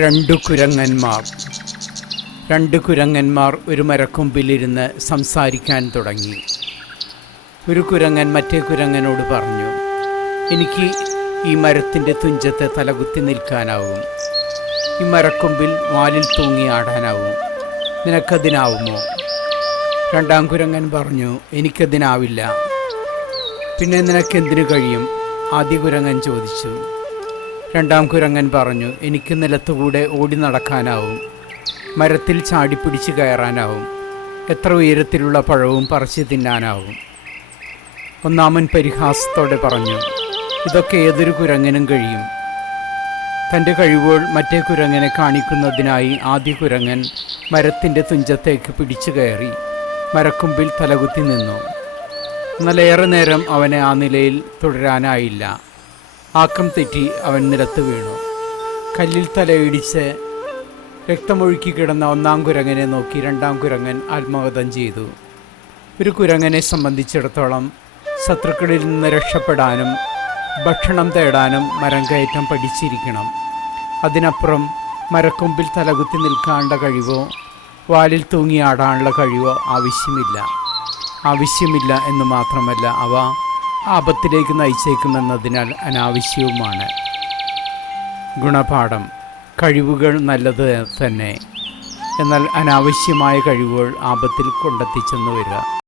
രണ്ട് കുരങ്ങന്മാർ ഒരു മരക്കൊമ്പിലിരുന്ന് സംസാരിക്കാൻ തുടങ്ങി. ഒരു കുരങ്ങൻ മറ്റേ കുരങ്ങനോട് പറഞ്ഞു, എനിക്ക് ഈ മരത്തിൻ്റെ തുഞ്ചത്തെ തലകുത്തി നിൽക്കാനാവും, ഈ മരക്കൊമ്പിൽ വാലിൽ തൂങ്ങി ആടാനാവും, നിനക്കതിനാവുമോ? രണ്ടാം കുരങ്ങൻ പറഞ്ഞു, എനിക്കതിനാവില്ല. പിന്നെ നിനക്കെന്തിനു കഴിയും? ആദ്യ കുരങ്ങൻ ചോദിച്ചു. രണ്ടാം കുരങ്ങൻ പറഞ്ഞു, എനിക്ക് നിലത്തുകൂടെ ഓടി നടക്കാനാവും, മരത്തിൽ ചാടിപ്പിടിച്ച് കയറാനാവും, എത്ര ഉയരത്തിലുള്ള പഴവും പറിച്ച് തിന്നാനാവും. ഒന്നാമൻ പരിഹാസത്തോടെ പറഞ്ഞു, ഇതൊക്കെ ഏതൊരു കുരങ്ങനും കഴിയും. തൻ്റെ കഴിവുകൾ മറ്റേ കുരങ്ങനെ കാണിക്കുന്നതിനായി ആദ്യ കുരങ്ങൻ മരത്തിൻ്റെ തുഞ്ചത്തേക്ക് പിടിച്ചു കയറി മരക്കൊമ്പിൽ തലകുത്തി നിന്നു. എന്നാൽ ഏറെ നേരം അവനെ ആ നിലയിൽ തുടരാനായില്ല. ആക്കം തെറ്റി അവൻ നിലത്ത് വീണു. കല്ലിൽ തലയിടിച്ച് രക്തമൊഴുക്കി കിടന്ന ഒന്നാം കുരങ്ങനെ നോക്കി രണ്ടാം കുരങ്ങൻ ആത്മഹത്യ ചെയ്തു. ഒരു കുരങ്ങനെ സംബന്ധിച്ചിടത്തോളം ശത്രുക്കളിൽ നിന്ന് രക്ഷപ്പെടാനും ഭക്ഷണം തേടാനും മരം കയറ്റം പഠിച്ചിരിക്കണം. അതിനപ്പുറം മരക്കൊമ്പിൽ തലകുത്തി നിൽക്കാനുള്ള കഴിവോ വാലിൽ തൂങ്ങിയാടാനുള്ള കഴിവോ ആവശ്യമില്ല എന്ന് മാത്രമല്ല, അവ ആപത്തിലേക്ക് നയിച്ചേക്കുമെന്നതിനാൽ അനാവശ്യവുമാണ്. ഗുണപാഠം: കഴിവുകൾ നല്ലത് തന്നെ, എന്നാൽ അനാവശ്യമായ കഴിവുകൾ ആപത്തിൽ കൊണ്ടെത്തിച്ചെന്ന് വരിക.